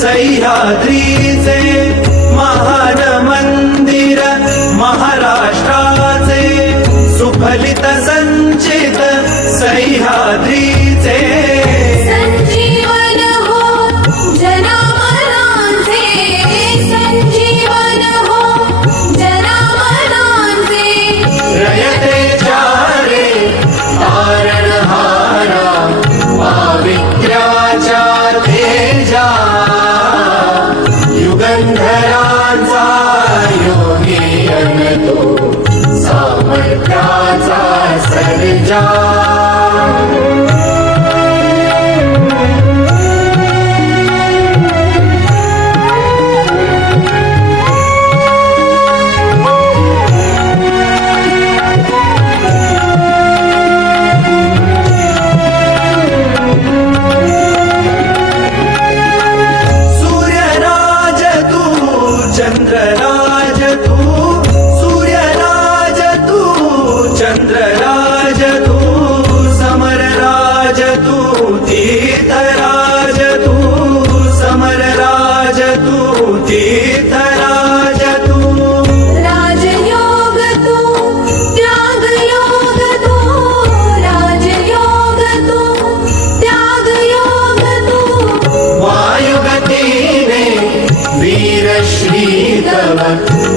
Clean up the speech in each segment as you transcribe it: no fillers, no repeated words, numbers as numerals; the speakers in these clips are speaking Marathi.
सह्याद्रीचे महान मंदिर महाराष्ट्राचे सुफलित संचित सह्याद्रीचे संजीवन हो जनावरांचे संजीवन हो जनावरांचे रयतेच्या रे तारणहारा पावित्र्याच्या तेजा युगंधरांचा योगी अनतो सामर्थ्याचा सर्जा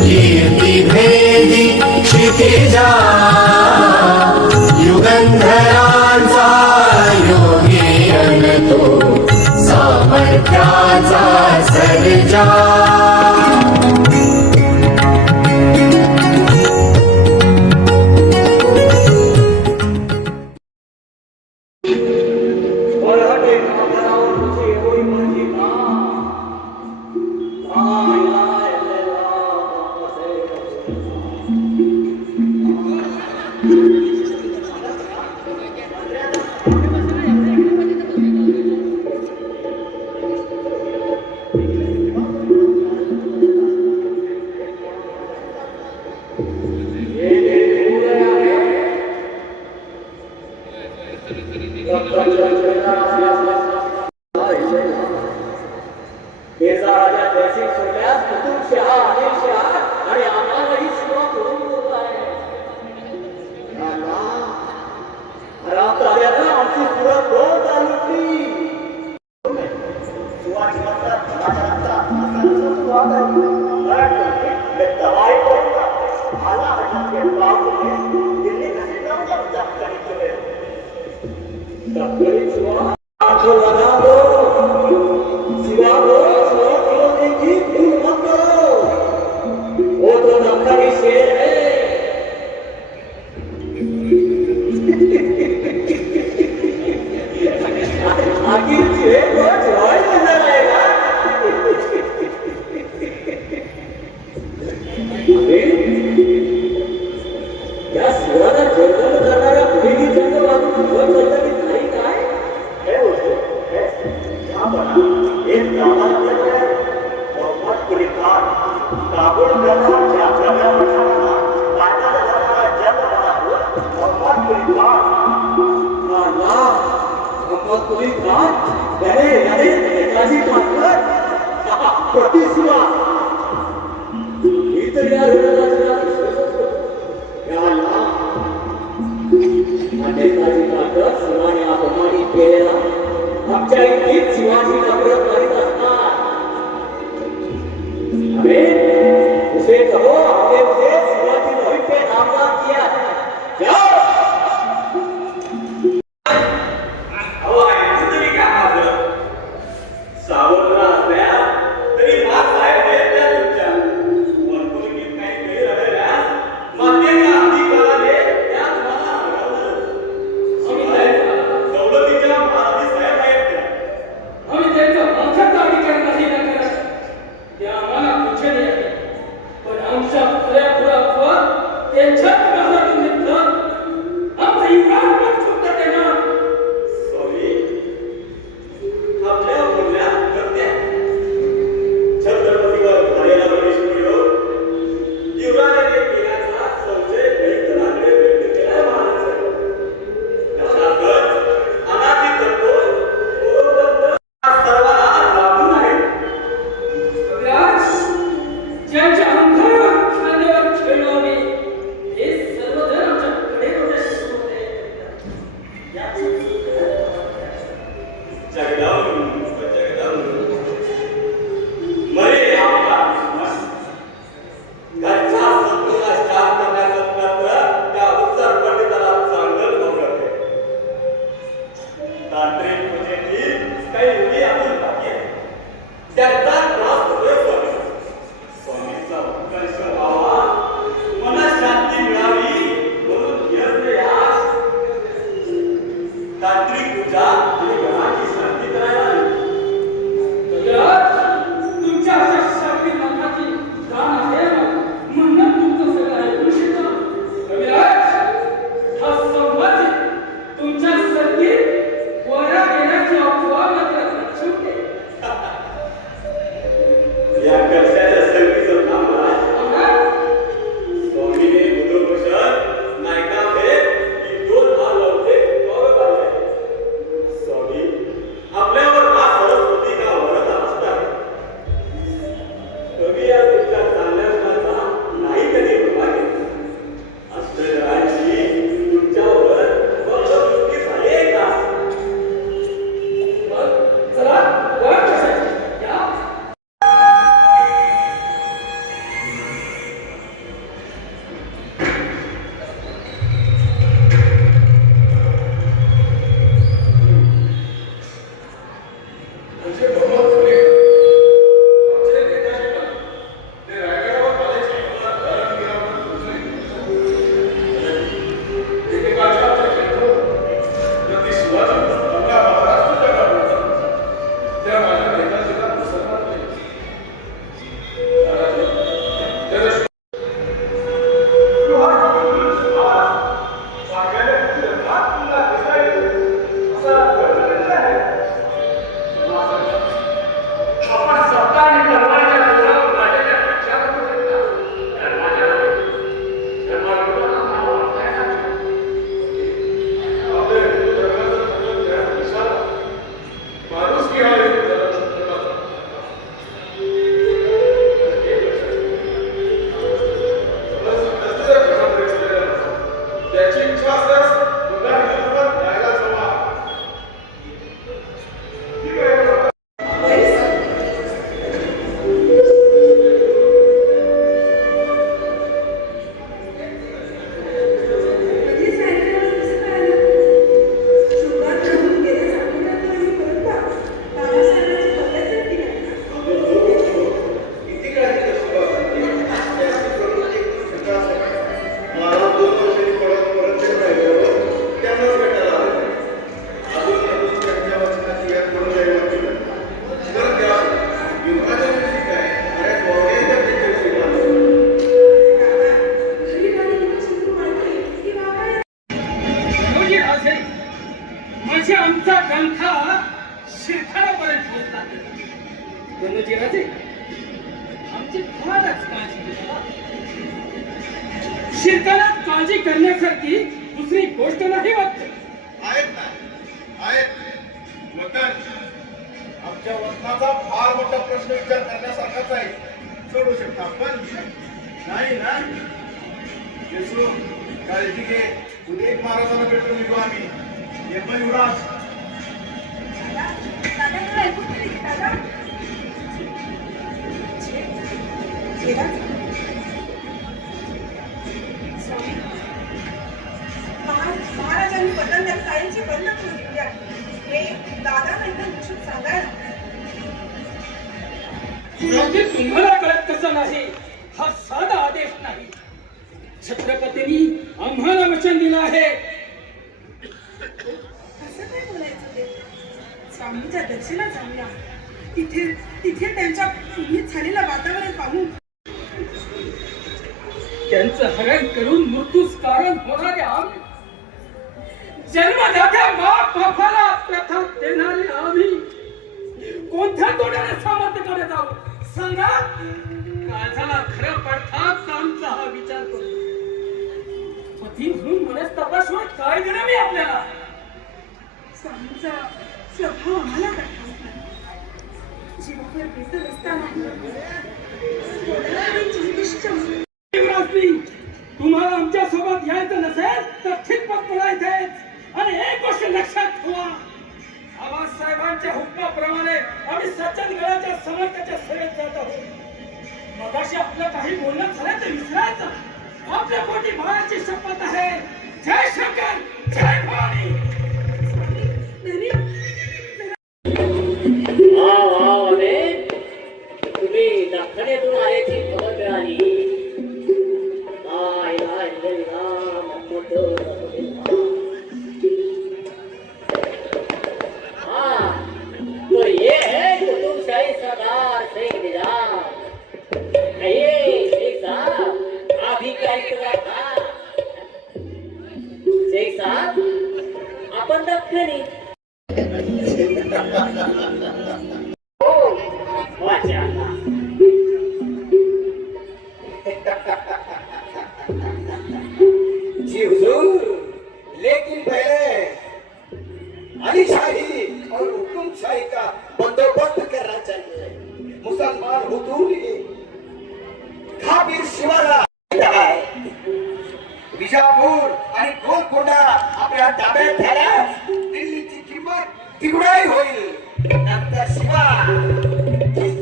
कीर्ति भेदी क्षितिजा युगंधरांचा योगी अनतो सामर्थ्याचा सर्जा एक आमच्या इतकीच शिवाजीला परत मारित असणार हमें उसे कहो हमने उसे शिवाजी लोही पे नामदार किया है जाओ अहो ऐकून तरी काय माझं सावत्र असल्या तरी मात साहेब आहेत त्या तुमच्या वर्तुळीत काही काही राहिल्यास मातेच्या अधिकाराने त्या तुम्हाला हरवलं दौलतीच्या महाराणी साहेब आहेत त्या आम्ही त्यांचा माथ्याचा अधिकार नाही ना करत ते आम्हाला कुठे नाही आहे पण आमच्या पुऱ्यापुरावर त्यांच्या घरानिमित्त आमचा इम्रान पण सुद्धा त्यांना स्वामी आपल्या बोलण्या करत्या छत्रपतीवर झालेला गणेश प्रयोग युवराजाने केल्याचा संशय काही जणांकडे व्यक्त केलाय महाराज तशातच अनादी करतो सर्वांना लागून आहे कविराज ज्यांच्या अंधारावर खांद्यावर खेळलो आम्ही हे सर्वजण आमच्याकडे होते जगदंब मरे आपला घरच्या शत्रूला शाप करण्याचं तंत्र त्या उत्तर पंडिताला चांगलं पकडते तांत्रिक पूजेतील काही रूढी आपण बाकी आहे त्यांचा त्रास होतोय स्वामी स्वामीचा उत्कर्ष व्हावा मनशांती मिळावी म्हणून यज्ञ याग तांत्रिक पूजा आणि घराची शांती करायला हवी. कविराज तुमच्या अशा शापी नाथाची जाण आहे म्हणून तुमचं सगळं ऐकून शिकतो कविराज हा संवाद तुमच्या संगीत वरा घेण्याची अफवा मात्र छुटते या कशाच्या संगीचं नाव स्वामीने बुधभूषण नायकामध्ये ही दोन हार लावते गौरव आले स्वामी आपल्यावर हा सरस्वती का वरद असतात कवी या तुमच्या चांगल्या गुणाचा नाही कधी विभाग अष्टजनांची तुमच्यावर वक्रदृष्टी झाली का चला वर बसायचं या म्हणजे बहुमत फुले आमचे नेताजी पण ते रायगडावर आल्याचे धरणगिरावर पोहोचले एकेकाच्या आमच्या केंद्र प्रति शिवाजी आपला महाराष्ट्र जगात त्या माझ्या नेताजीला मुसलमान नाही दादाजी त्याच्या आपण सत्ता आणि तलवारीच्या जोरावर राजाच्या रक्षा करू शकता धर्माच्या धर्माविरोधात नाव वाढताय ना आपले हिंदू धर्माचं तत्त्व ज्ञान विशाल माणुसकी हा हिंदू धर्माचा एक लक्षात त्याची इच्छा असल्यास पुन्हा हिंदू धर्मात न्यायला जावा ठीक आहे म्हणजे असे म्हणजे आमचा गंठा शिरखानापर्यंत पोहोचला गणजी राजे आमची कोणालाच काळजी नाही. शिरखानात काळजी करण्यासारखी दुसरी गोष्ट नाही वाटत. आहेत ना, आहेत वतन. आमच्या वतनाचा फार मोठा प्रश्न विचार करण्यासारखाच आहे. सोडू शकता पण नाही ना. येसू काळजी घे. उद्या एक महाराजांना भेटून निघू आम्ही. येतो युवराज. दादा तुला ऐकून नाही दादा स्वामी महाराजांनी बदलण्यात कायमची बंद करून दिली आहे. हे दादा नंतर निश्चित सांगायला पुरोहित तुम्हाला कळत कसं नाही. हा साधा आदेश नाही. छत्रपतींनी आम्हाला वचन दिलं आहे. असं काय बोलायचं ते. स्वामींच्या दक्षिणा जाऊया. तिथे त्यांच्या पूर्वीत झालेलं वातावरण पाहून त्यांचं हरण करून मृत्यूस कारण होणारे आम्ही, जन्मदात्या बाप बापाला प्रथा देणारे आम्ही कोणत्या तोड्याने सामर्थ्याकडे जाऊ सांगा. काळजाला खरं पडतात आमचा हा विचार करू. पती म्हणून मनस्तापाशिवाय काय देणं मी आपल्याला. स्वामींचा स्वभाव आम्हाला कळत नाही. जीवावर बेतल असताना तुम्हाला आमच्या सोबत यायचं नसेल तर खितपत पडायचंच. आणि एक गोष्ट लक्षात ठेवा, आबासाहेबांच्या हुक्माप्रमाणे आम्ही सज्जनगडाच्या समर्थाच्या सेवेत जात आहोत. मगाशी आपलं काही बोलणं झालं तर विसरायचं. आपल्या पोटी बाळाची शपथ आहे. जय शंकर, जय भवानी. तुम्ही दाखवण्यातून आल्याची खबर मिळाली. ला इलाहा इल्लल्लाह मुहम्मदुर रसूलुल्लाह. हाँ, तो ये है कुतुबशाही सरदार शेख निजाम. कहिए शेख साहब, आप ही क्या इख्तियार था. शेख साहब, आपण दख्खनी. माशाअल्लाह. जी हुजूर, लेकिन पहले अलीशाही और हुकुमशाही का बंदोबस्त करना चाहिए. मुसलमान हुजूर खाबीर शिवाला आहे. विजापूर आणि गोलकोंडा आपल्या ताब्यात झाल्यास दिल्लीची किंमत तिगुणाई होईल. नंतर शिवा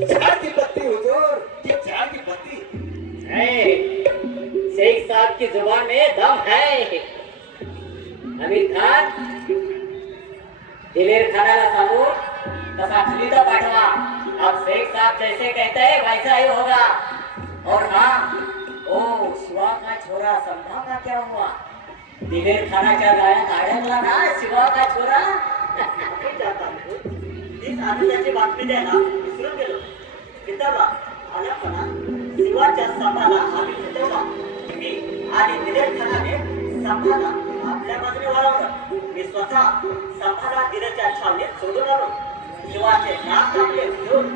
झाड की पत्ती हुजूर, की झाड की पत्ती. शेख साहब की जुबान में दम है. अमीर खान, दिलेर खानाला सांगून तसा खलीदा पाठवा. अब शेख साहब जैसे कहते हैं वैसा ही होगा. और हाँ, ओ शिवा का छोरा संभा का क्या हुआ. दिलेर खानाच्या गाळ्यात अडकला ना शिवा का छोरा. तीच आनंदाची बातमी द्यायला विसरून गेलो. पिताला आल्यापणा शिवाच्या संभाला आम्ही फुटवला. मी आणि दिलेर खानाने संभाला आपल्या बाजूने वळवलं. मी स्वतः संभाला दिलेच्या छावणीत सोडून आलो. शिवाचे नाक कापले घेऊन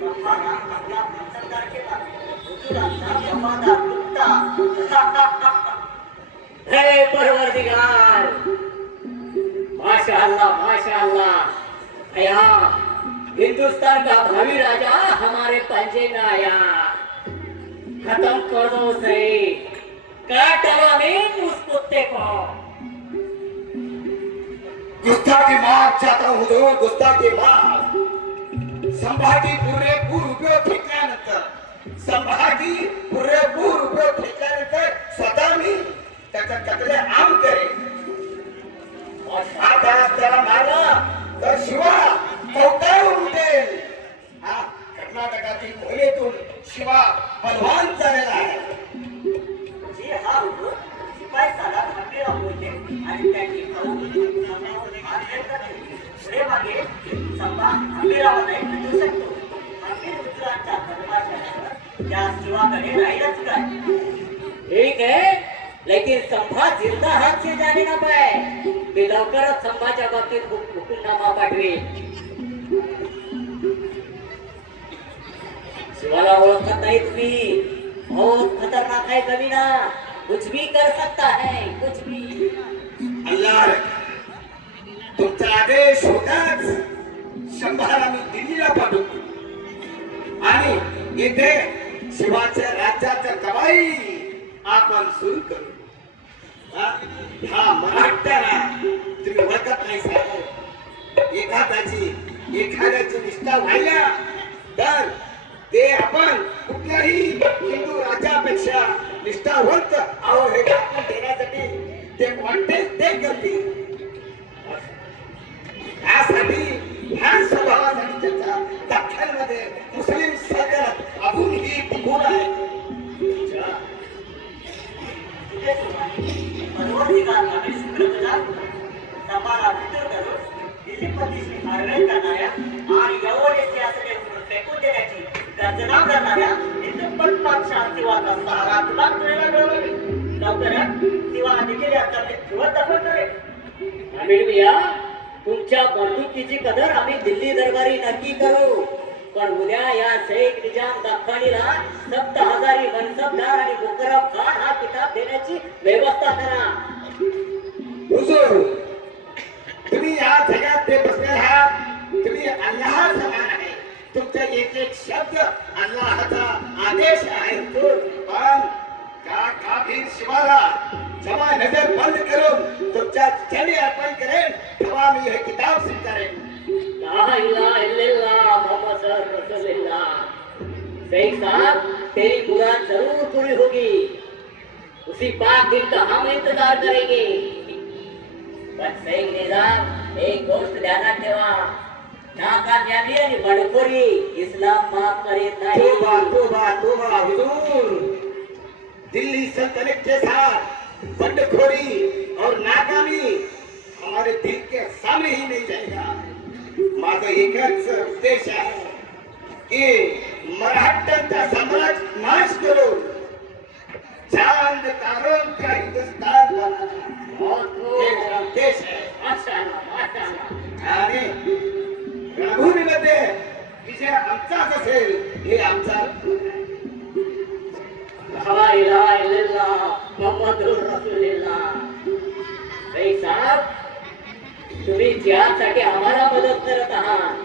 संभाला आपला मानसरदार केला. हुजूरांचा वफादार कुत्ता. हे परवरदिगार, माशाअल्लाह माशाअल्लाह. अया हिंदुस्तान का भावी राजा हमारे पंजे में आया. खत्म कर दो उसे. काट डालो अमीन उस कुत्ते को. गुस्ताखी माफ चाहता हूं हुजूर, गुस्ताखी माफ. संभाजी पुरेपूर उपयोग घेतल्यानंतर स्वतः मी त्याचा कतले आम करेन. आता त्याला मारलं तर शिवा कवटाळून उठेल. हा कर्नाटकातील मोहिमेतून शिवा बलवान झालेला आहे. जी हा हुजूर, शिपाई साला खंबीर होते आणि त्यांची पुढे मागे संभा खंबीरावर नाही भेटू शकतो. खंबीर हुजूरांच्या धर्माच्या त्या शिवाकडे राहीलच काय. ठीक है, लेकिन संभा जिंदा हाथ से जाने ना पाए. मी लवकरच संभाच्या बाबतीत हुकुमनामा पाठवेल. शिवाला ओळखत नाही तुम्ही. बहुत खतरनाक है कमीना. कुछ भी कर सकता है, कुछ भी. मल्हार तुमचा आदेश होताच शंभराला मी दिल्लीला पाठवतो आणि येथे शिवाच्या राज्याच्या कवाई आपण सुरू करू. हा मराठ्याला तुम्ही ओळखत नाही साहेब. एखाद्याची निष्ठा व्हायला तर ते आपण कुठल्याही हिंदू राजापेक्षा निष्ठावंत आहो हे दाखवून देण्यासाठी ते वाटेल ते करतील. यासाठी ह्या स्वभावासाठी त्याच्या दाखल्यामध्ये मुस्लिम सल्तनत अजूनही टिकून आहे. परवर्तीकाळ नवीन शुक्रप्रजा समाला फितर करून दिल्लीपतीशी आरवेळ करणाऱ्या आणि यवने सियासते फेकून देण्याची गर्जना करणाऱ्या हिंदुपत पक्षाशिवाचा सहारा तुला तुला मिळवली. लवकरच शिवा देखील याचा जिवंत दखल करेल. अमीर भैया तुमच्या बंदुकीची कदर आम्ही दिल्ली दरबारी नक्की करू. पण उद्या या शेख निजाम दाखानीला 70,000 मनसबदार आणि मुकरम खान हा किताब देण्याची व्यवस्था करा. हुजूर तुम्ही या जगात ते बसले आहात. तुम्ही अल्लाह समान आहे. तुमचा एक एक शब्द अल्लाहचा आदेश आहे. पण त्या काफिर शिवाला जेव्हा नजर बंद करून तुमच्या चरणी अर्पण करेन तेव्हा मी हे किताब स्वीकारेन. ला इलाहा इल्लल्लाह मोहम्मद रसूलुल्लाह. शेख साहब तेरी मुराद जरूर पूरी होगी. उसी पाक दिन का हम इंतजार करेंगे. पण शेख निजाम एक गोष्ट ध्यानात ठेवा. नाकामयाबी आणि बंडखोरी इस्लाम माफ करीत नाही. तोबा तोबा तोबा हुजूर. दिल्ली सल्तनत के साथ बंडखोरी और नाकामी हमारे दिल के सामने ही नहीं जाएगा. माझा एकच उद्देश आहे की मराठ्यांचा साम्राज्य नाश करून चांद तारों का हिंदुस्तान बनाना. मेरा उद्देश है. आणि रणभूमीमध्ये विजय आमचाच असेल हे आमचा ला इलाहा इल्लल्लाह मुहम्मदुर रसूलुल्लाह. शेख साहब तुम्ही जिहादसाठी आम्हाला मदत करत आहात.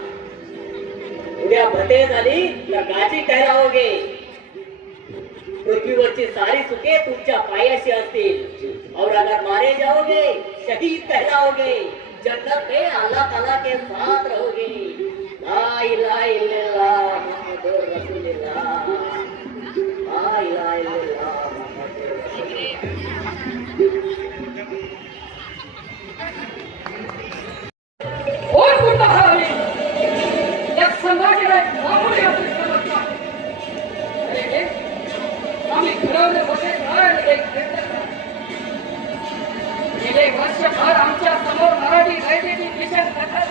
उद्या फतेह झाली तर गाजी कहलाओगे. पृथ्वीवरची सारी सुखे तुमच्या पायाशी असतील. और अगर मारे जाओगे शहीद कहलाओगे. जन्नत में अल्लाह ताला के साथ रहोगे. ला इलाहा इल्लल्लाह मुहम्मदुर रसूलुल्लाह. ला इलाहा इल्लल्लाह मुहम्मदुर और कुठला हवी या संभाजीराज मामुली असू शकत नाही. अरे आम्ही घडवले होते घडवले गेले वर्षभर आमच्या समोर मराठी वैद्यकीय विषय करतात.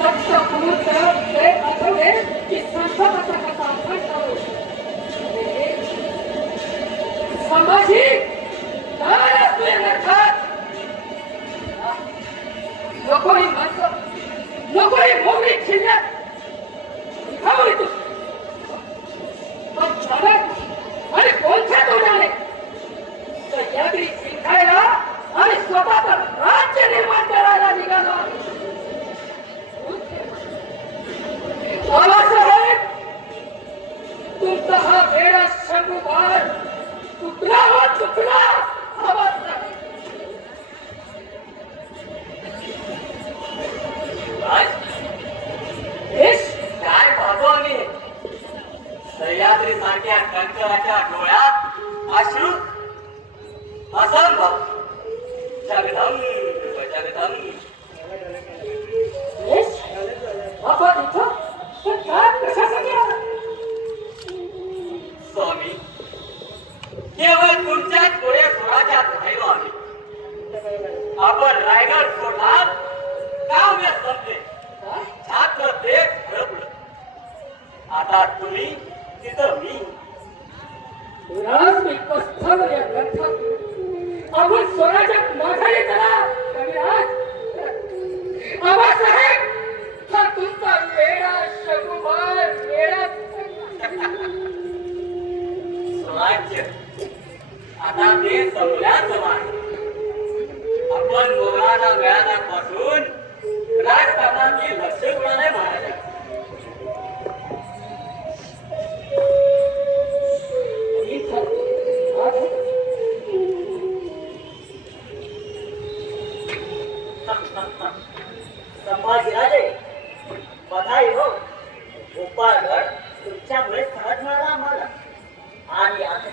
तत्व पुनरुत्तर ते आठवले की संसदाचा कसा अभ्यास संभाजी काय असले नरखात नकोही माणसं नकोही मोगरी शिल्लक खावली तू. पण छाडक आणि कोणत्या तोंडाने सह्याद्री जिंकायला आणि स्वतःचं राज्य निर्माण करायला निघाला. बाबासाहेब तुमचा हा वेळा शंभूबार चुकला व चुकला. बाबासाहेब काय पाहतो आम्ही सह्याद्री सारख्या कंकराच्या डोळ्यात अश्रू असंभव. जगदंब जगदंब. आपण इथं पण काय कशासाठी आला? स्वामी केवळ तुमच्याच डोळे स्वराच्या राहिलो आम्ही. आपण रायगड सोडला काव्य संपले. छात्र देश हरपलं. आता तुम्ही तिथं मी. मी पस्थान या ग्रंथात आपण स्वराज्यात माघारी करा. कविराज बाबासाहेब हा तुमचा वेळा शंभूबार वेळा स्वराज्य आता ते संपल्याच आहे. आपण मोगलाला मिळाल्यापासून राजकारणातील लक्ष कोणाला महाराज संभाजीराजे बधाई हो. गोपाळगड तुमच्यामुळे सहज मिळाला आम्हाला आणि आता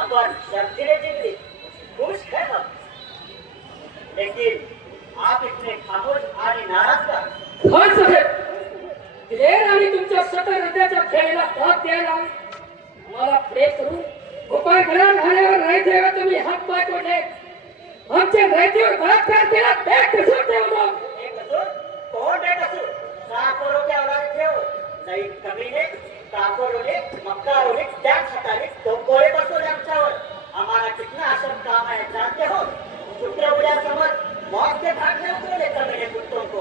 आपण शक्तीने जिंकली. खुश है हम. लेकिन आप इतने खामोश आणि नाराज का? खान साहेब दिलेर आणि तुमच्या सतर हृदयाच्या खेळीला भाग द्यायला आम्हाला प्रेम करून गोपाळगडावर राहण्यावर राहायचे व तुम्ही हात पाय कोठे आमच्या राहतेवर बलात्कार केला. ते कसूर ठेवलो. एक कसूर कोण रे कसूर? कापरों के औलाद थे वो. नहीं कमीने कापरों मक्कारों टैक्स हटाने टोपोरे बसोले आमच्यावर. हमारा कितना आश्रम काम है जानते हो? पुत्र बुढ़ा समझ मौत के भागने उतरे कमीने पुत्रों को.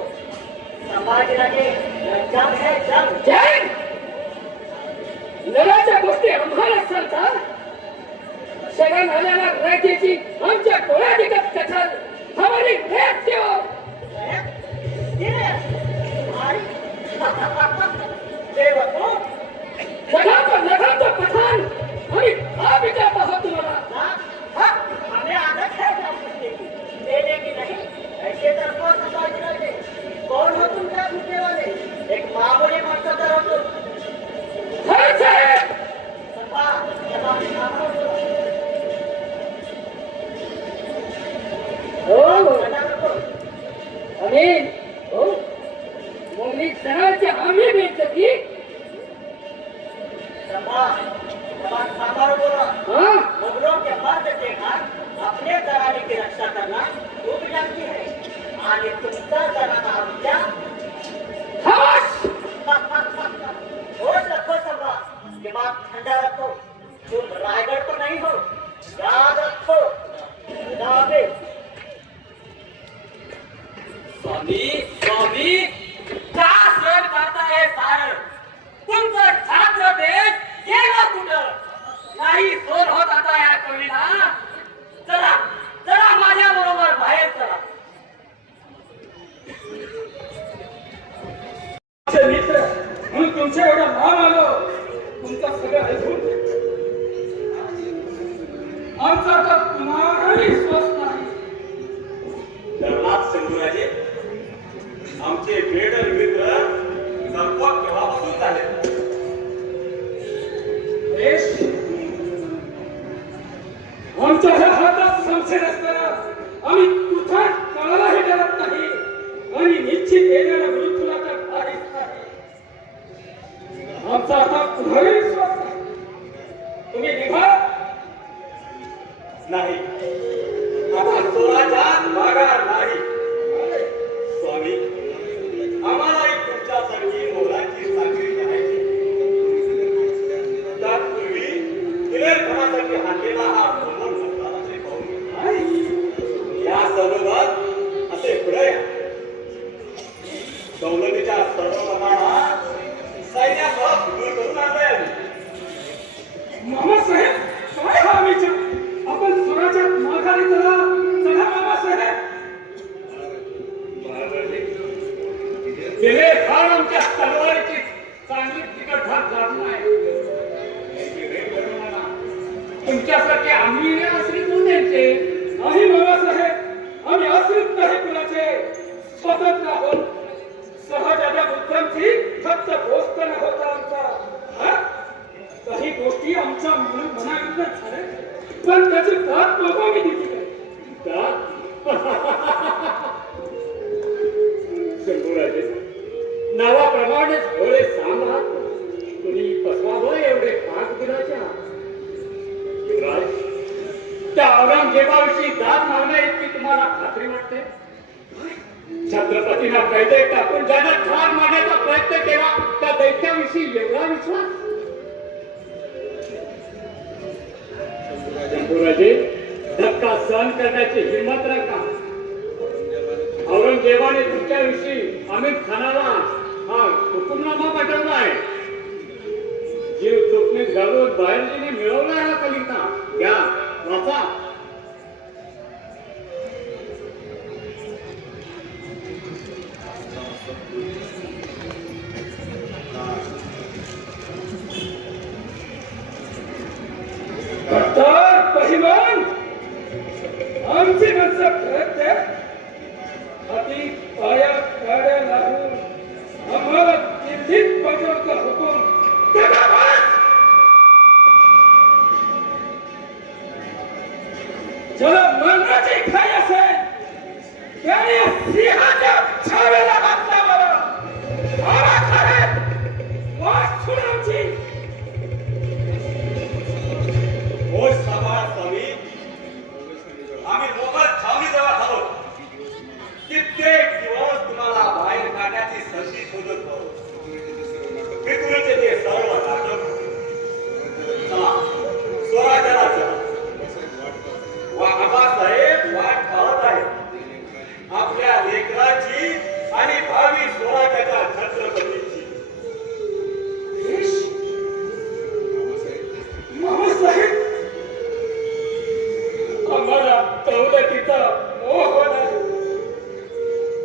संभाजीराजे जंग है जंग. जय लढाच्या गोष्टी आम्हाला सांगता. शरण आल्याला राहतेची आमच्या डोळ्यात कथल हमारी भेट देव. लगाम पठान आम्ही हा विचार आहोत तुम्हाला. हमें आदत है देने की नहीं. ऐसे तरफ संभाजीराजे कौन हो तुम क्या पूछने वाले? एक मामूली मर्तबा हो तुम. खरंच आहे. संभा जब आप आम्ही हो मुंगली सराची आम्ही बेइज्जती. मुगलों के मर्द के घर अपने घराने की रक्षा करना खूब जानती है आणि तुमचा घराणा आमच्या. खामोश. होश रखो सभा. दिमाग ठंडा रखो. तुम रायगढ़ तो नहीं हो. याद रखो. स्वामी स्वामी का सण करताय सार. तुमचं छात्र देश गेला कुठं? नाही सोन होत आता या कवीला. चला चला माझ्या बरोबर बाहेर चला. मित्र म्हणून तुमच्या एवढा लांब आलो. तुमचं सगळं ऐकून आमचा आता कुणालाही विश्वास नाही. धर्मात शंभूराजे आमचे बेडर मित्र संपर्क केव्हापासून झाले. देश आमच्या ह्या हातात संशय असताना आम्ही कुठं कळालाही डरत नाही आणि निश्चित येणाऱ्या मृत्यूला तर काहीच नाही. आमचा आता कुणालाही विश्वास नाही. तुम्ही निघा. नाही आता स्वराज्यात माघार नाही. स्वामी आम्हालाही तुमच्यासारखी मोलाची चाकरी करायची. तत्पूर्वी दिलेरपणासाठी हाणलेला हा प्रमोद सरदाराचे पाहून या सर्वात असे पुढे या. दौलतीच्या सर्व प्रमाणात सैन्यासह दूर करून आणले. मामासाहेब काय हा विचार? आपण स्वराज्यात माघारी चला. चला मामासाहेब. गेले फार आमच्या तलवारीची चांगली तिकट धाक लागली आहे. तुमच्यासारखे आम्ही आश्रित त्यांचे नाही मामासाहेब आम्ही आश्रित नाही कुणाचे. स्वतंत्र आहोत. सहजाच्या बुद्धांची फक्त गोष्ट न होता आमचा. काही गोष्टी आमच्या मनाविरुद्ध झाल्या पण त्याची दात मागावी दिली. शंभूराजे नावाप्रमाणेच भोळे सांग आहात. तुम्ही फसवावं एवढे पाच गुणाच्या. युवराज त्या औरंगजेबाविषयी दाद मागण्या इतकी तुम्हाला खात्री वाटते? छत्रपतींना कैदेत टाकून ज्यानं ठार मारण्याचा प्रयत्न केला त्या दैत्याविषयी एवढा विश्वास? शंभूराजे धक्का सहन करण्याची हिंमत राखा. औरंगजेबाने तुमच्याविषयी आमिर खानाला हा हुकुमनामा पाठवला आहे. जीव जोखमीत घालून बाहेरजीने मिळवला हा कलिता. घ्या वाचा. बसा. गद्दार पहिलवान आमची माणसं ठरते हाती पाया गाड्या लागून आम्हाला दिल्लीत पाठवण्याचा हुकूम देता बस. ज्याला मरणाची घाई असेल त्याने सिंहाच्या छावेला घातला मला. आवाज आहे वाट सोड आमची. होश सांभाळ स्वामी. आम्ही मोगल छावणीजवळ आहोत. कित्येक दिवस तुम्हाला बाहेर काढण्याची संधी शोधत आहोत. पितृचे ते सर्व नाटक चला स्वराज्याला चला. आबासाहेब वाट पाहत आहेत आपल्या लेकराची आणि भावी स्वराज्याच्या छत्रपतीची. मामासाहेब आम्हाला दौलतीचा मोह नाही.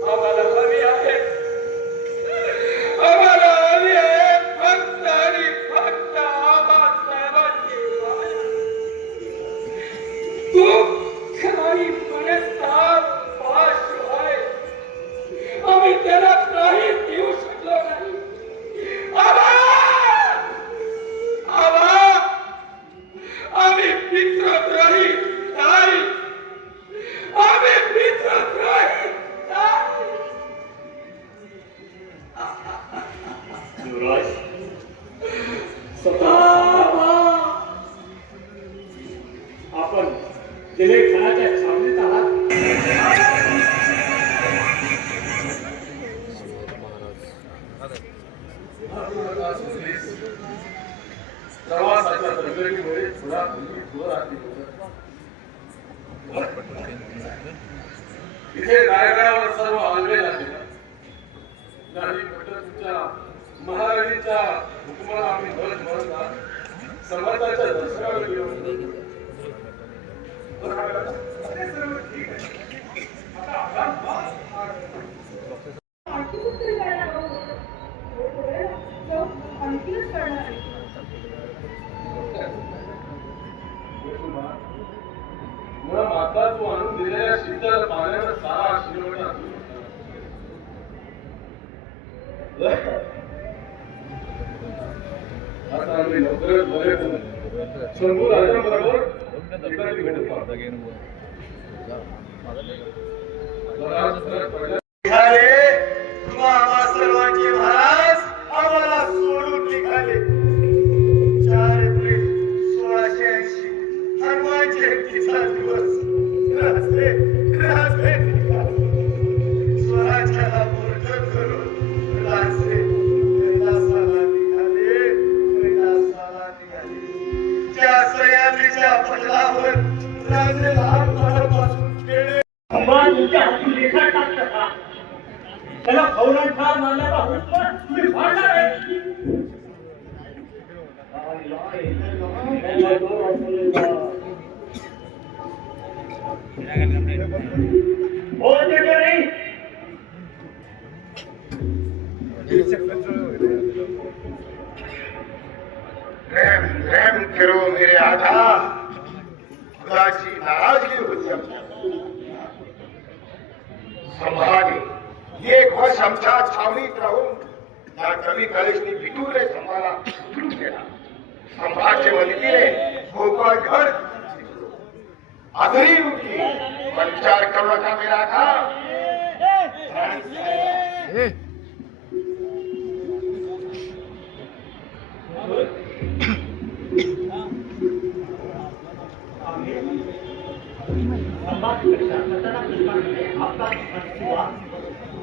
आम्हाला हवी आहे फक्त आणि फक्त आबासाहेबांची माया. तू काही मनस्ताप पाशिवाय आम्ही त्याला काही देऊ शकलो नाही. आबा आम्ही मित्रद्रोही नाही. आम्ही मित्रद्रोही नाही. युवराज आपण दिलीप खानाच्या छावणीत आहात. प्रवासाच्या दर्जनीमुळे थोडा इथे रायगडावर सर्व आंदोलन आहे. नाही म्हटलं तुमच्या महाराणीच्या हुकुमाला आम्ही ध्वज म्हणतात समर्थाच्या दर्शनाला घेऊन हे सर्व ठीक आहे. आता आपण आणखीच तरी करायला हवं. आणखीनच करणार आहे. मुळा माता तू आणून दिलेल्या शीतल पाण्यानं सारा शिरवटा आता आम्ही लवकरच बरे होऊ. शंभू राजाबरोबर एखादी भेट पाहू. निघाले तुम्हा सर्वांचे महाराज आम्हाला सोडून निघाले. 4 एप्रिल 1680 हनुमान जयंतीचा दिवस. राजे स्वराज्याला मोठं करून राजे कैलासाला निघाले. त्या सह्याद्रीच्या पटलावर राजे लहानपणापासून खेळले. तुमच्या हातून लेखा टाकतं का? त्याला फौलान ठार मारण्याचा हुकूम तुम्ही पाडणार आहे. बोलते का नाही? रहम करो मेरे आका. खुदाची नाराजगी होती आमच्या. संभाजी एक वर्ष आमच्या छावणीत राहून या कवी कलेशनी भिटूरले संभाला उचलून गेला. संभाच्या मदतीने गोपाळगड आधरी उठली. पण विचार करू नका मेरा आका.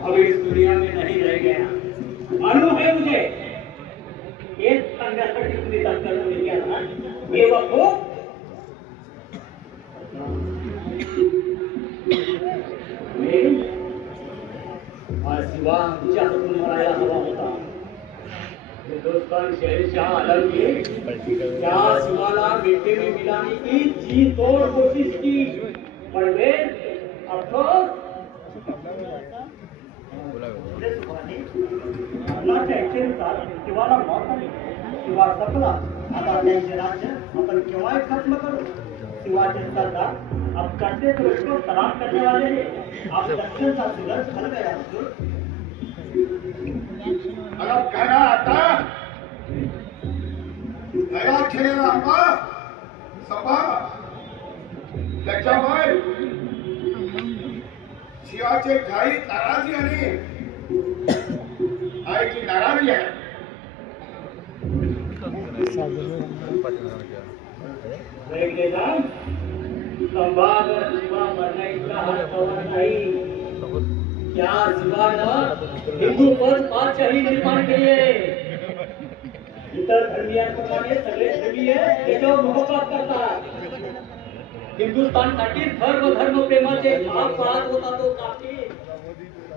अब इस दुनिया में नहीं रह गया. मालूम है मुझे एक संघर्ष तुम्ही दफ्तर मिल गया ना बेवकूफ. शिवा तुझ्या हातून मरायला हवा होता. हिंदुस्तान शहनशाह आलम ने क्या शिवाला बेटे में मिलाने की जी तोड़ कोशिश की, पर वे अफसोस अल्लाच्या इच्छेनुसार शिवाला मौत आली. शिवा संपला. आता त्यांचे राज्य आपण केव्हाही खत्म करू. शिवाचे सरदार अब करते तो इसको सलाम करने वाले हैं. आप दक्षिण का सूरज ढल गया हुजूर. अब कहना आता नया खेळेला आंबा सभा त्याच्यामुळे शिवाचे काही नाराजी आणि आईची नाराजी आहे. संभाग शिवा मरना इतका हात नाही. क्या शिवानं हिंदू पण पाचशाही निर्माण केली आहे. इतर धर्मियांप्रमाणे सगळे धर्मीय त्याच्यावर मोहपात करतात. हिंदुस्थानसाठी सर्व प्रेमाचे भाव पाहत होता तो काफी,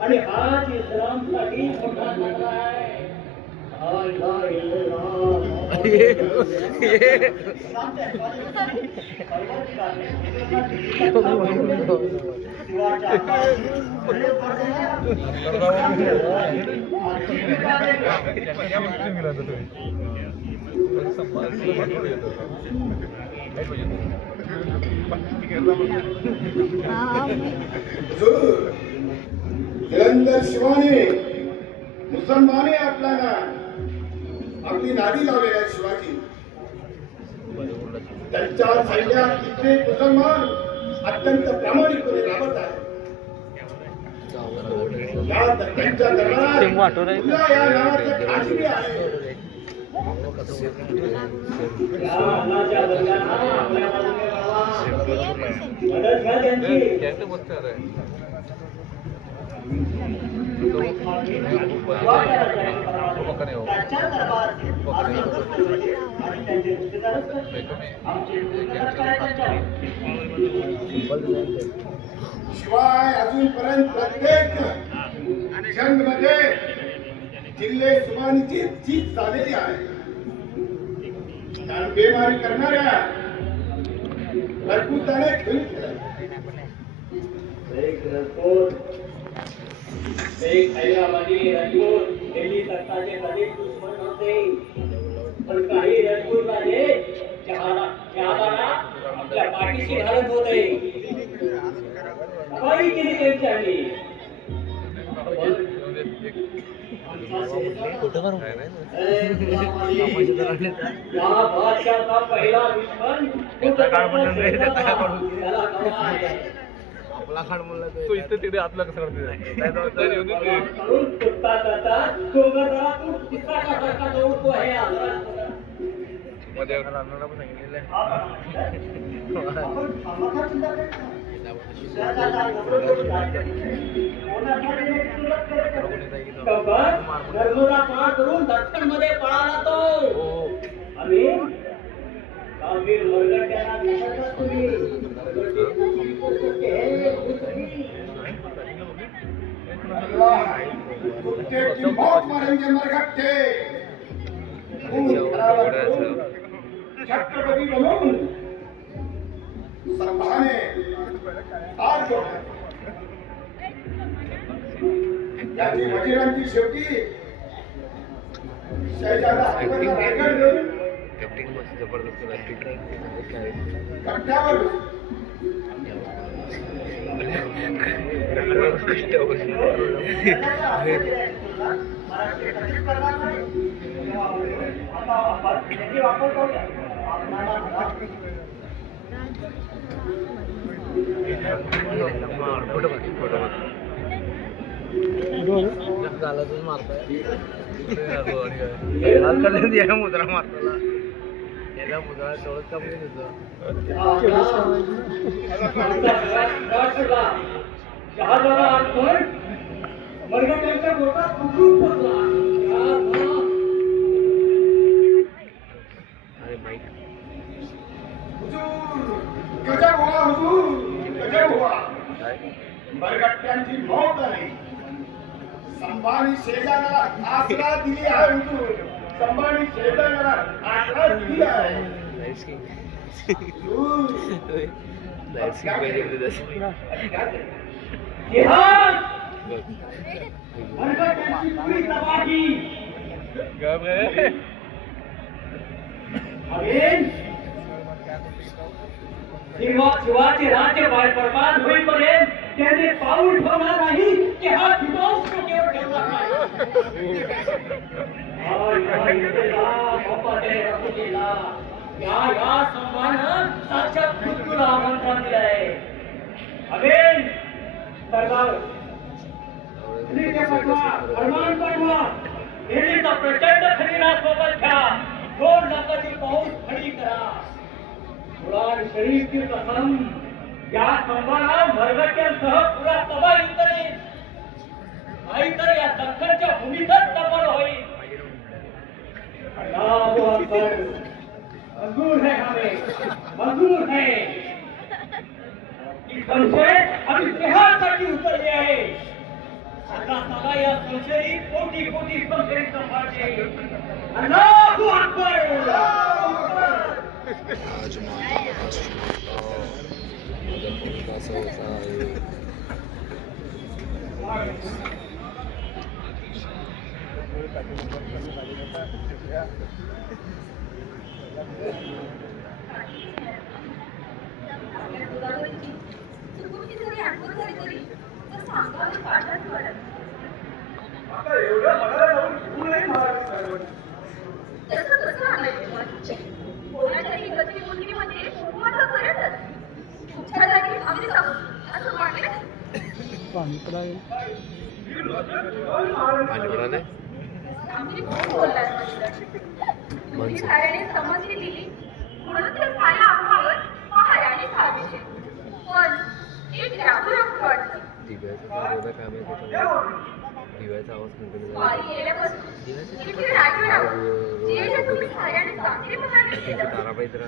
आणि हाच इस्लामसाठी मोठा खतरा आहे. ला इलाहा इल्लल्लाह. जलंधर शिवाने मुसलमाने आपल्याला आपली नादी लावलेली आहे. शिवाजी त्यांच्या सैन्यात कित्येक मुसलमान अत्यंत प्रामाणिकपणे राबत आहेत. त्यांच्या दरबारात मुल्ला या नावाचं खाजगी आहे. मदत घ्या त्यांची. शिवाय अजूनपर्यंत प्रत्येक जंग मध्ये किल्ले सुमानीची जीत झालेली आहे. कारण बेमारी करणाऱ्या भरपूर त्याने खेळ केला. एक हैदराबादी राजपूत दिल्ली सत्ताचे कधीच दुश्मन नव्हते, पण काही राजपूत राजे शहादाला आपल्या पाठीशी घालत होते. काही केली त्यांची आली. या बादशाह का पहिला दुश्मन तो इथे तिथे आतला कसं करते मध्ये राहणार पण सांगितलेलं नर्मदा पार करून दक्षिण मध्ये पळाला तो. आणि काबीर मरगट्याला दिसतच तुम्ही कुत्ते की मौत मारेंगे मरघट्टे. छत्रपती बनवून संभाने तार जोडला. याची वजीरांची शेवटी शहजादा अकबरला रायगड देऊन कट्ट्यावर मुद्रा मारताना याला मुद्रा तेवढंच कमी देतो. शहादाला आठवण मरगट्यांच्या डोक्यात कुठून पडला. गजब हुआ हुजूर, गजब हुआ. मरगट्ट्यांची मौत आली. संभानी शेजाला आसरा दिली आहे हुजूर. संभाळी शेवटा करा आसरा दिला आहे लाईट्स की तू लाईट्स की पाहिजे जिहाद बघ भरकटांची पुरी तबाही गप रे अगेन शिवाचे राज्य बर्बाद होईपर्यंत त्याने पाऊल ठेवणार नाही की हा दिवस डोक्यावर ठेवणार नाही या सन्मानं साक्षात मृत्यूला आमंत्रण दिलंय अगेन सरदार अरमान पाठवा दिल्लीचा प्रचंड खजिना सोबत घ्या 2 लाखाची पाऊस खडी करा कुराण शरीफची कसम या संभाला मरगट्यांसह पुरा तबाही करेल नाहीतर या दख्खनच्या भूमीतच तबाह होईल अल्लाहू अकबर मंजूर है हमें मंजूर है ही संशय अभी जिहादसाठी उतरले आहे अल्लाह ताला या संशयी कोटी कोटी संशयी संभाळते अल्लाहू अकबर आज महाराष्ट्र आहे आता एवढं मला जाऊन शिकू नये महाराज समजली दिली म्हणून ते साऱ्या अंगावर पहाड्याने खाविले पण एक जागरूक वाटतं दिव्याचा आवाज वारी येण्यापासून किती राजवड जे तुम्ही साऱ्याने चांगली म्हणाले ताराबाई तर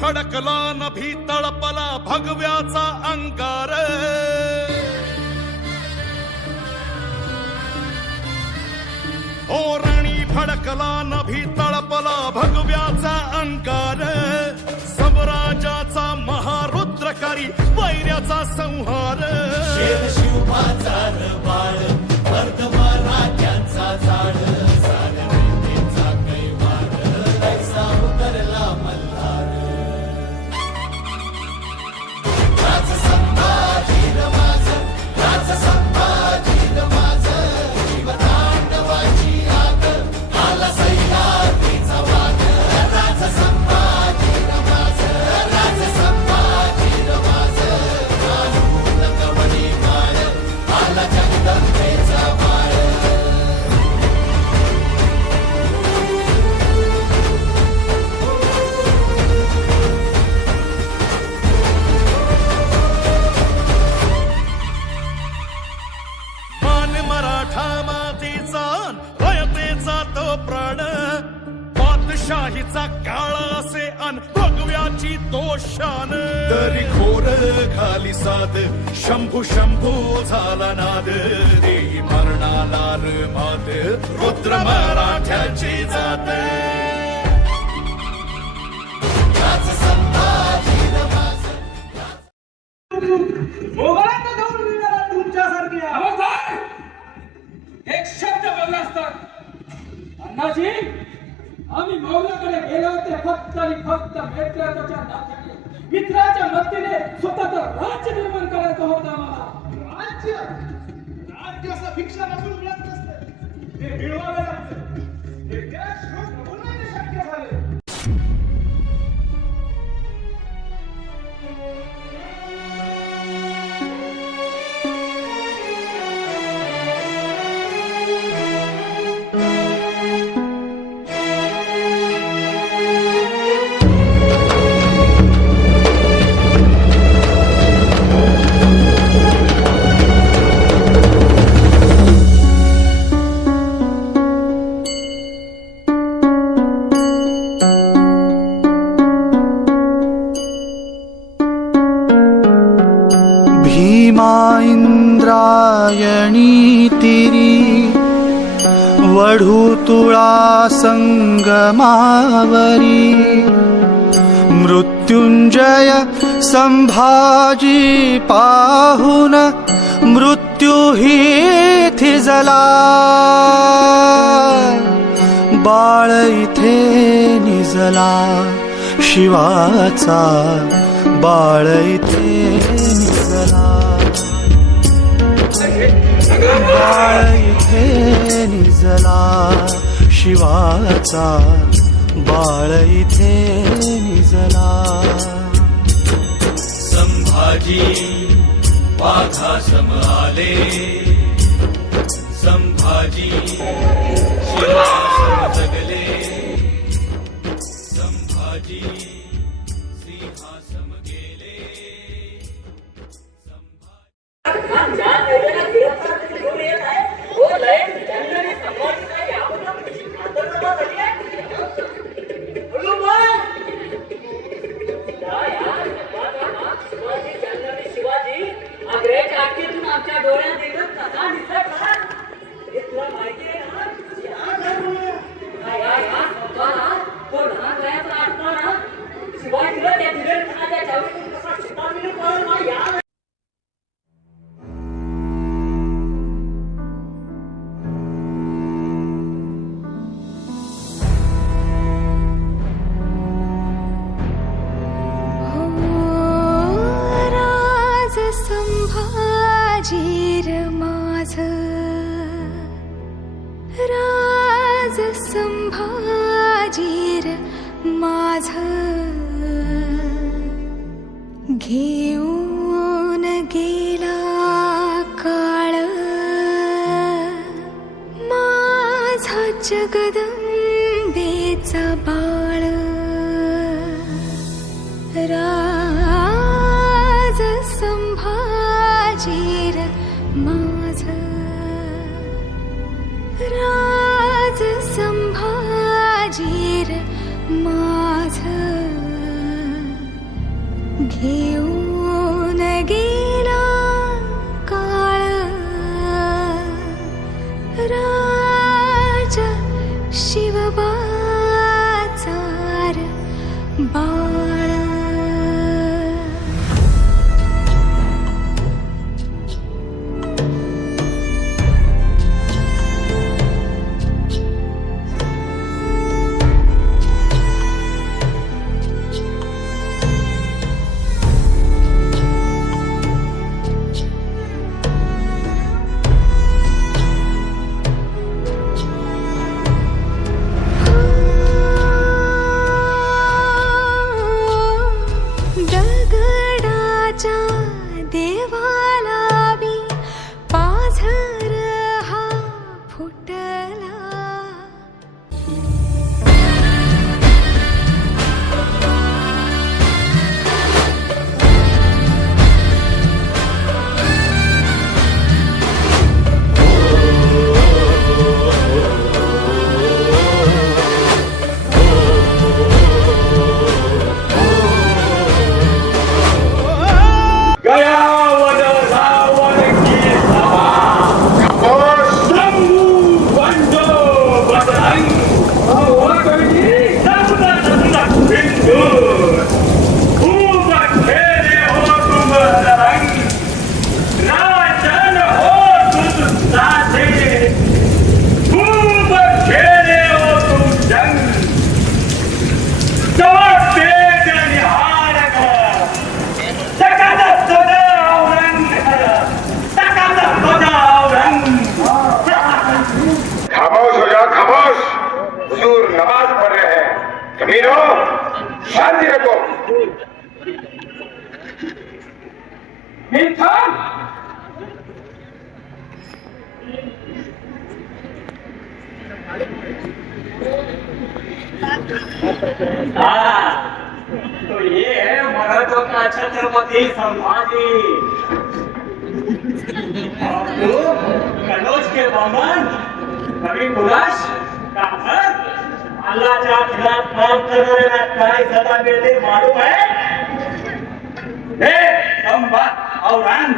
फडकला नभी तळपला भगव्याचा अंगार ओ रणी फडकला नभी तळपला भगव्याचा अंगार स्वराजाचा महारुद्रकारी वैर्याचा संहार शिवबाचा बाळ वर्धमाराज्यांचा झाड सारवेचा कैवार ऐसा उतरला मल्हार राज संभाजी रमाज राज संभाजी रमाज जीवतांडवाची आग आला सह्याद्रीचा वाद राज संभाजी रमाज राज संभाजी रमाज कानून कवडी माळ आला जगदंबे काळ असे अन भगव्याची तो शान तरी घोर खाली साद शंभू शंभू झाला नाद देही मरणाला र मात रुद्र मराठ्याची जात राज संभाजीराज मोगलांना जाऊन मिळणारा तुमच्यासारखे आवाज एक शब्द बोलला असतात अण्णाजी आम्ही मोगलाकडे गेलो ते फक्त आणि फक्त मित्राच्या नात्याने मित्राच्या मदतीने स्वतःचं राज्य निर्माण करायचं होतं आम्हाला राज्य असं भिक्षा नसून मिळत नसतं ते मिळवावे लागतं हे देश म्हणून नाही शक्य झाले भीमा इंद्रायणी तिरी वढूतुळा संगमावरी मृत्युंजय संभाजी पाहुन मृत्यू ही थिजला बाळ इथे निजला शिवाचा बाळ इथे निजला बाळ इथे निजला शिवाचा बाळ इथे निजला संभाजी वाघासम आले संभाजी शिवासम जगले संभाजी सिंहासम गेले आमच्या डोळ्यात देखत कसा दिसला हे तुला माहिती आहे ना तो लहान वयाचा असताना शिवाजीला त्या दिलेखानाच्या चावीतून कसा सुद्धा मिळून पडला या संभाजीर माझ राज संभाजीर माझ घेऊन गेला काळ माझा जगदंबेचा बाळ राज संभाजीर माझ राज संभाजीर माझ घेऊन गेला काळ राजा थांब. तो ये है मराठों का छत्रपति संभाजी और तू कनौज के बमन कभी कुराश का घर अल्लाहच्या खिलाफ काम करणाऱ्यांना काय सजा मिळते मालूम है? हे संभात औरंग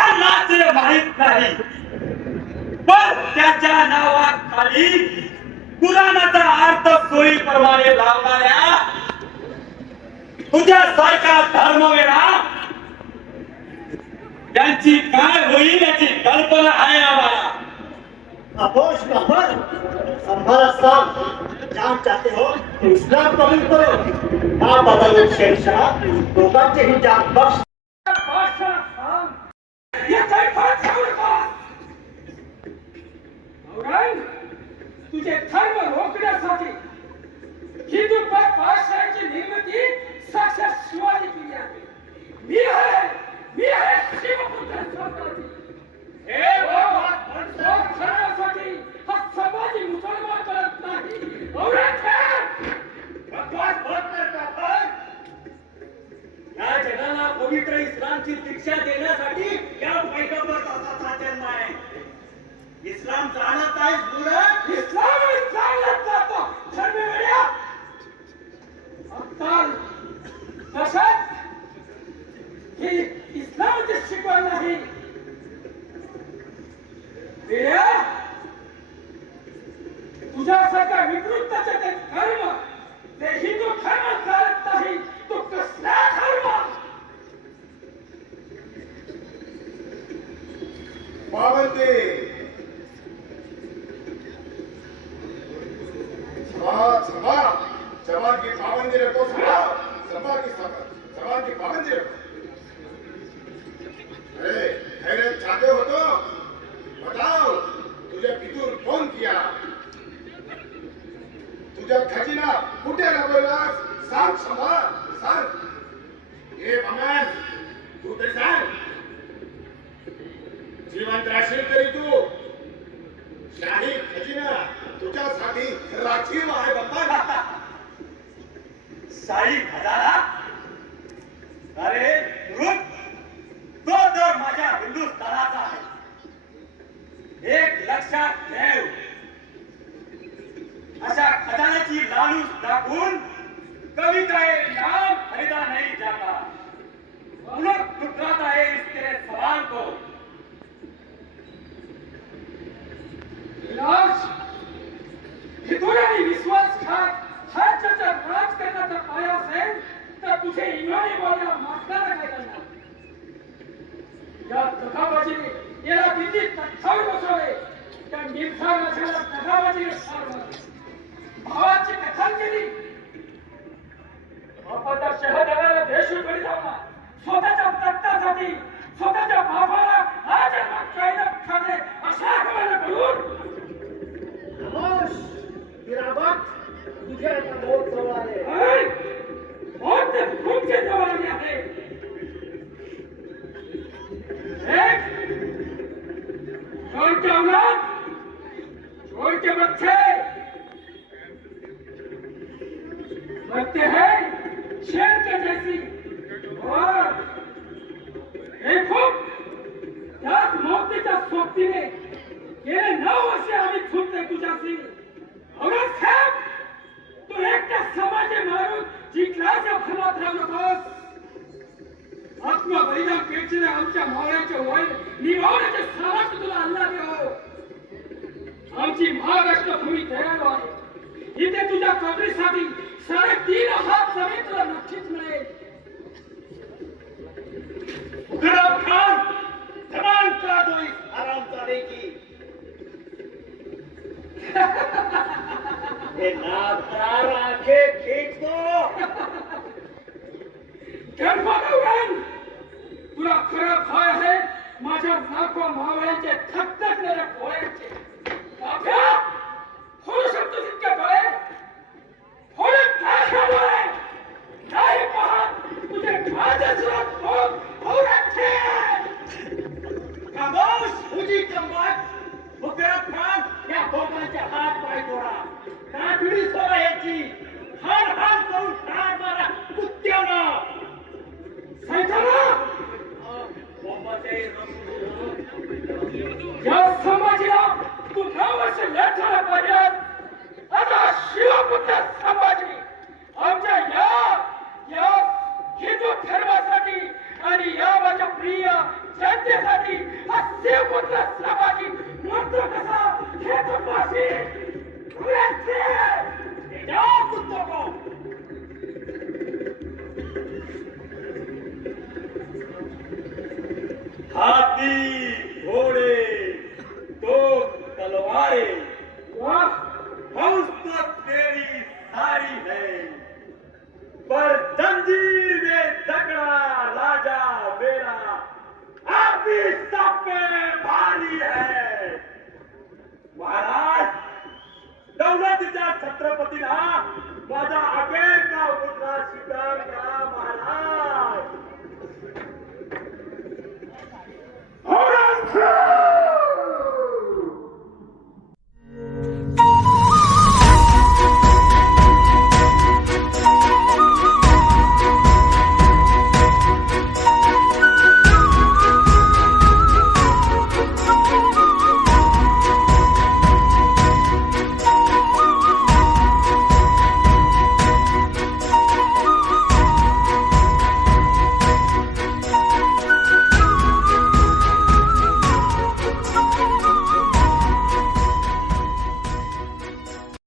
अल्लाहचे माहित नाही पण त्याच्या नावाखाली कुराणाचा अर्थ सोयीप्रमाणे लावणाऱ्या तुझ्यासारखा धर्मवेडा त्यांची काय होईल याची कल्पना आहे आम्हाला. अपोश गफर संभाला साहब जान चाहते हो तो इस्लाम कबूल करो ना बदल शेरशाह दोघांचे ही जान बख्श. बादशाह सांग या काय फार ठेवू नका. औरंग तुझे धर्म रोखण्यासाठी हिंदू पाठशाळेची निर्मिती साक्षात शिवाजी केली आहे. मी आहे शिवपुत्र स्वतःची. हे लोक धर्मासाठी हा समाजी मुसलमान करत नाही. औरंगजेब बकवास बंद कर कापर. या जगाला पवित्र इस्लामची शिक्षा देण्यासाठी या पैगंबराचा जन्म आहे. इस्लाम जाणत आहेस मूर्ख? इस्लाम चालत जातो धर्मवेड्या. अक्कल कशात ही इस्लामाची शिकवण नाही. वेड्या तुझ्यासारख्या विकृताचे ते धर्म ते हिंदू धर्म चालत नाही. तो कसला धर्म? पावते सभा जवान की पाबंदी रखो. सभा की जवान की पाबंदी रखो. अरे खैरत चाहते हो तो बताओ तुझे फितूर फोन किया. तुझा खजिना कुठे लपवलास? सांग सभा सांग. हे भगवान तू तरी सांग. जिवंत राशील तरी तू शाही खजिना तुझ्यासाठी राखीव आहे बाबा. शाही खजाना? अरे मृत तो तर माझ्या हिंदुस्थानाचा आहे. एक लक्षात ठेव. अशा खजान्याची लालूच दाखवून कविताए नाम खरीदा नहीं जाता. मुल्क ठुकराता है इसके सवाल को. विलास हिंदुरा आणि विश्वासघात हा ज्याचा राज करण्याचा पाया असेल तर तुझे इमानी बोलण्या मागणारा काय करणार? या दगाबाजीने याला दिल्लीत तख्तावर बसवले. त्या निर्धार नसलेल्या दगाबाजीने ठार मारले. भावाची कथन केली. बापाच्या शहदाराला देश उघडी धावला. स्वतःच्या तख्तासाठी स्वतःच्या बापाला आज कैद करणे अशा हवाला करून खामोश गिरावट तुझे आता बहुत जवळ आले. बहुत तुमचे जवळ आले आहे. एक चोर के औलाद चोर के बच्चे लगते हैं शेर के जैसी. और देखो त्याच मौतीच्या सोबतीने गेले 9 वर्षे आम्ही झुकते तुझ्याशी. औरंगजेब तू एकटा समाजे मारून जिंकल्याच्या फलात राहू नकोस. आत्मबलिदान पेटणे आमच्या मावळ्याचे वय निभावण्याचे सामर्थ्य तुला अल्लाह देव. आमची महाराष्ट्र भूमी तयार आहे. इथे तुझ्या कबरीसाठी 3.5 हात जमीन तुला नक्कीच मिळेल. गुलाब खान जबान का दो इस हरामजादे की. हे नादार आंखें खींच दो. गणपतराव तुला खरं भय आहे माझ्या नागवा मावळ्यांचे थकथकणाऱ्या डोळ्यांचे. आपल्या होऊ शकतो तितके डोळे होणे काय डोळे नाही पाहत तुझे माझ्या सुरात प्रिय जनतेसाठी हा शिवपुत्र श्रमाची मरतो कसा हे तपासी हाती घोडे